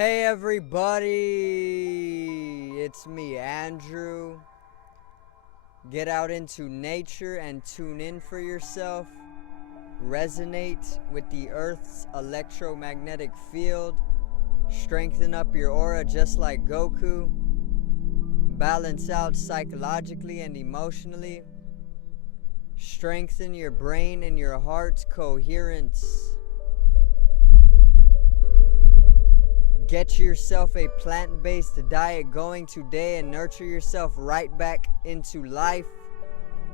Hey everybody, it's me, Andrew. Get out into nature and tune in for yourself. Resonate with the Earth's electromagnetic field. Strengthen up your aura just like Goku. Balance out psychologically and emotionally. Strengthen your brain and your heart's coherence. Get yourself a plant-based diet going today and nurture yourself right back into life.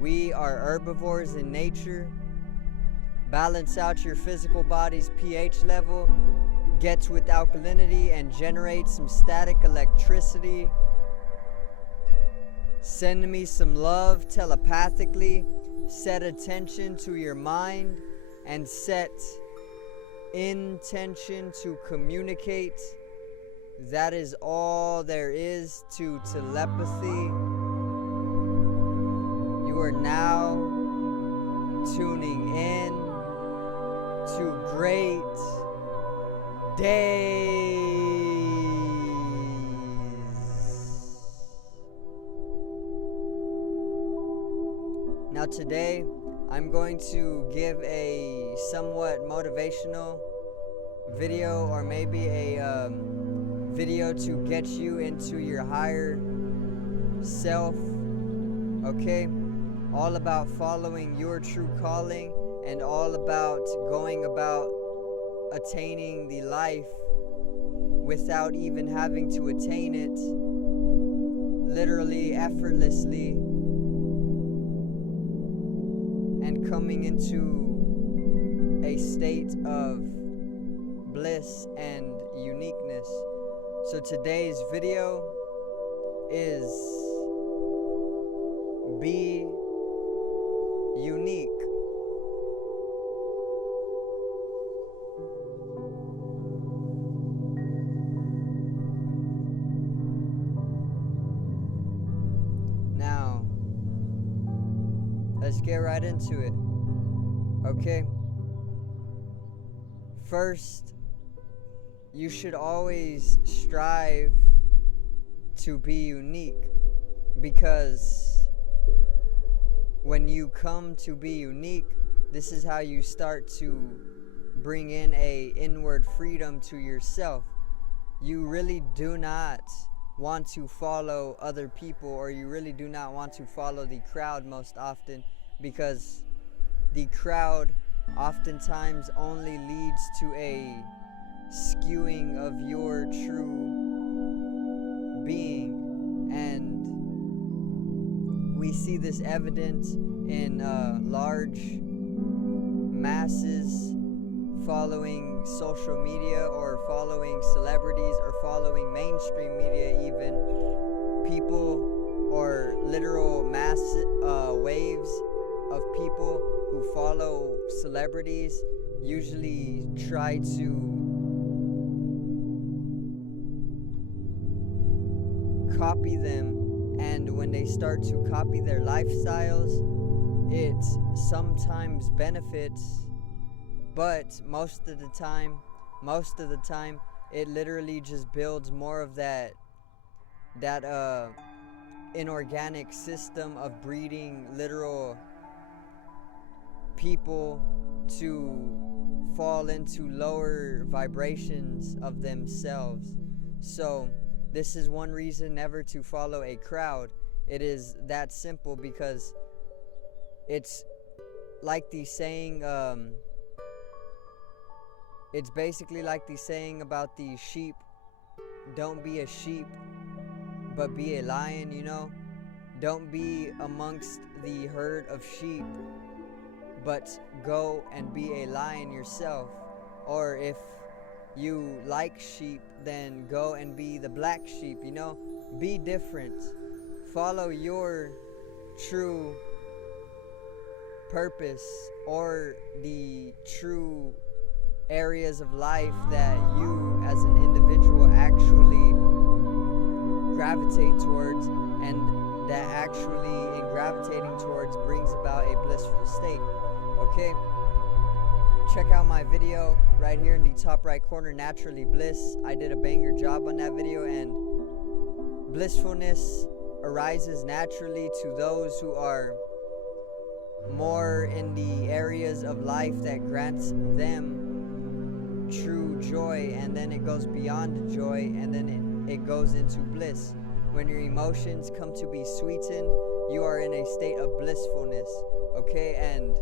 We are herbivores in nature. Balance out your physical body's pH level. Get with alkalinity and generate some static electricity. Send me some love telepathically. Set attention to your mind and set intention to communicate. That is all there is to telepathy. You are now tuning in to great days. Now today, I'm going to give a somewhat motivational video, or maybe a video to get you into your higher self, okay? All about following your true calling and all about going about attaining the life without even having to attain it, literally effortlessly, and coming into a state of bliss and uniqueness. So today's video is be unique. Now, let's get right into it. Okay? First, you should always strive to be unique, because when you come to be unique, this is how you start to bring in a inward freedom to yourself. You really do not want to follow other people, or you really do not want to follow the crowd most often, because the crowd oftentimes only leads to a skewing of your true being. And we see this evident in large masses following social media, or following celebrities, or following mainstream media even. People, or literal mass waves of people who follow celebrities, usually try to copy them, and when they start to copy their lifestyles, it sometimes benefits, but most of the time it literally just builds more of that inorganic system of breeding literal people to fall into lower vibrations of themselves. So this is one reason never to follow a crowd. It is that simple, because it's like the saying, it's basically like the saying about the sheep: don't be a sheep, but be a lion, you know? Don't be amongst the herd of sheep, but go and be a lion yourself. Or if you like sheep, then go and be the black sheep, you know? Be different. Follow your true purpose, or the true areas of life that you as an individual actually gravitate towards, and that actually in gravitating towards brings about a blissful state. Okay? check out my video right here in the top right corner, Naturally Bliss. I did a banger job on that video, and blissfulness arises naturally to those who are more in the areas of life that grants them true joy, and then it goes beyond joy, and then it goes into bliss. When your emotions come to be sweetened, you are in a state of blissfulness, okay? And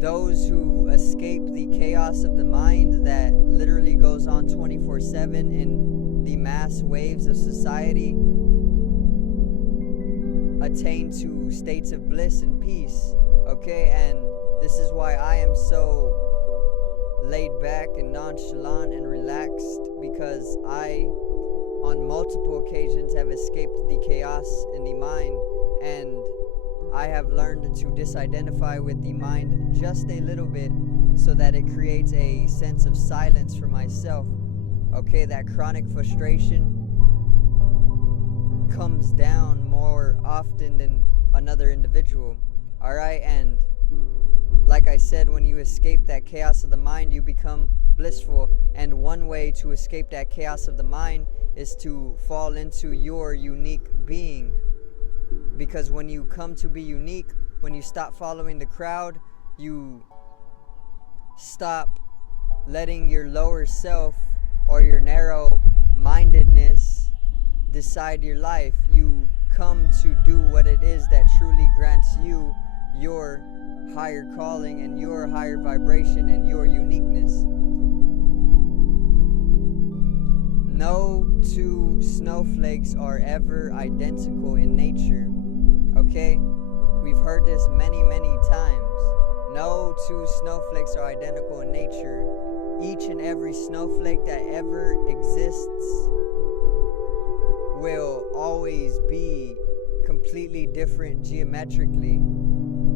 those who escape the chaos of the mind that literally goes on 24/7 in the mass waves of society attain to states of bliss and peace, okay? And this is why I am so laid back and nonchalant and relaxed, because I, on multiple occasions, have escaped the chaos in the mind, and I have learned to disidentify with the mind just a little bit so that it creates a sense of silence for myself, okay? That chronic frustration comes down more often than another individual, alright? And like I said, when you escape that chaos of the mind, you become blissful. And one way to escape that chaos of the mind is to fall into your unique being. Because when you come to be unique, when you stop following the crowd, you stop letting your lower self or your narrow-mindedness decide your life. You come to do what it is that truly grants you your higher calling and your higher vibration and your uniqueness. No two snowflakes are ever identical in nature, okay? We've heard this many, many times. No two snowflakes are identical in nature. Each and every snowflake that ever exists will always be completely different geometrically,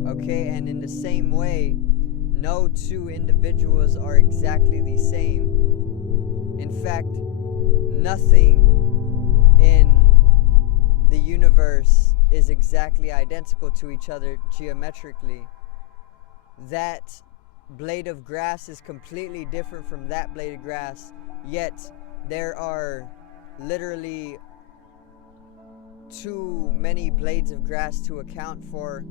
okay? And in the same way, no two individuals are exactly the same. In fact, nothing in the universe is exactly identical to each other geometrically. That blade of grass is completely different from that blade of grass, yet there are literally too many blades of grass to account for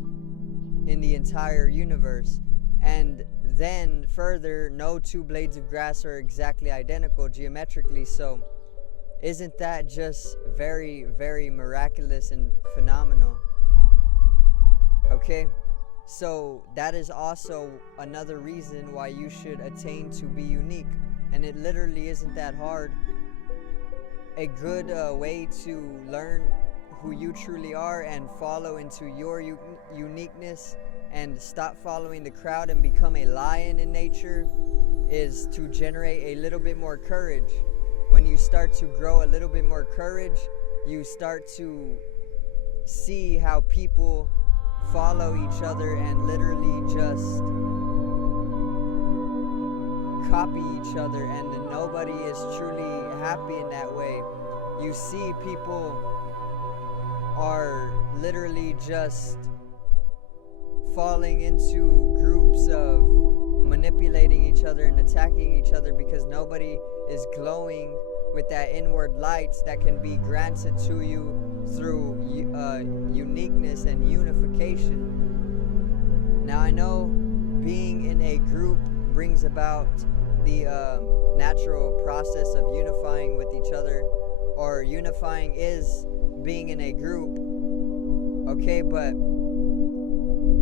in the entire universe. And then further, no two blades of grass are exactly identical geometrically. So isn't that just very, very miraculous and phenomenal? Okay, so that is also another reason why you should attain to be unique. And it literally isn't that hard. A good way to learn who you truly are and follow into your uniqueness and stop following the crowd and become a lion in nature is to generate a little bit more courage. When you start to grow a little bit more courage, you start to see how people follow each other and literally just copy each other, and nobody is truly happy in that way. You see people are literally just falling into groups of manipulating each other and attacking each other because nobody is glowing with that inward light that can be granted to you through uniqueness and unification. Now, I know being in a group brings about the natural process of unifying with each other, or unifying is being in a group, okay? But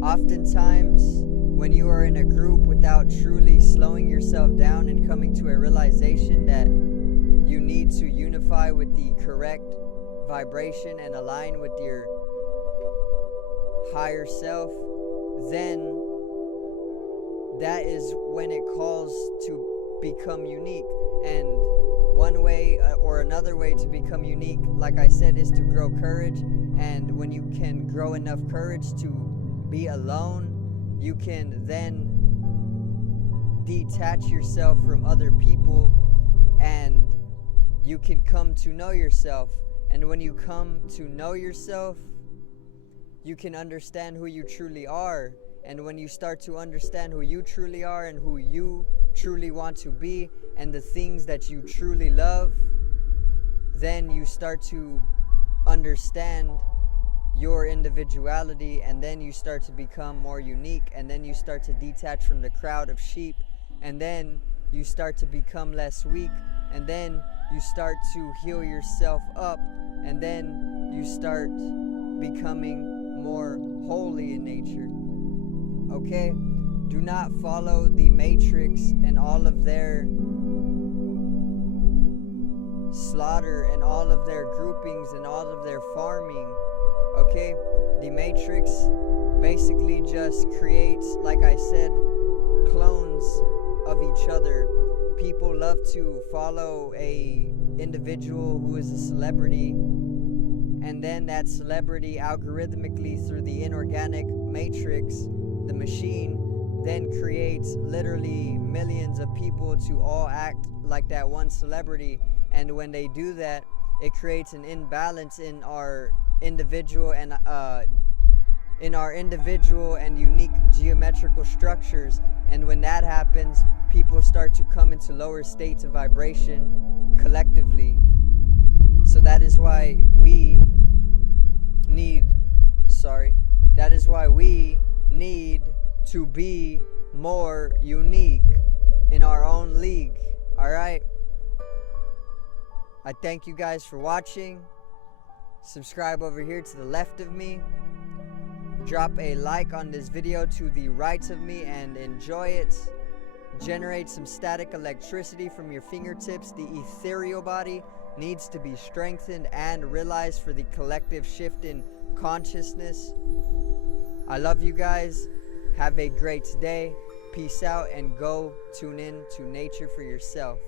oftentimes when you are in a group without truly slowing yourself down and coming to a realization that you need to unify with the correct vibration and align with your higher self, then that is when it calls to become unique. And one way or another way to become unique, like I said, is to grow courage. And when you can grow enough courage to be alone, you can then detach yourself from other people and you can come to know yourself. And when you come to know yourself, you can understand who you truly are. And when you start to understand who you truly are and who you truly want to be and the things that you truly love, then you start to understand your individuality, and then you start to become more unique, and then you start to detach from the crowd of sheep, and then you start to become less weak, and then you start to heal yourself up, and then you start becoming more holy in nature. Okay? Do not follow the Matrix and all of their slaughter and all of their groupings and all of their farming. Okay? The Matrix basically just creates, like I said, clones of each other. People love to follow a individual who is a celebrity, and then that celebrity algorithmically through the inorganic matrix, the machine, then creates literally millions of people to all act like that one celebrity. And when they do that, it creates an imbalance in our individual and unique geometrical structures. And when that happens, people start to come into lower states of vibration collectively. So that is why we need to be more unique in our own league. Alright? I thank you guys for watching. Subscribe over here to the left of me. Drop a like on this video to the right of me and enjoy it. Generate some static electricity from your fingertips. The ethereal body needs to be strengthened and realized for the collective shift in consciousness. I love you guys. Have a great day. Peace out, and go tune in to nature for yourself.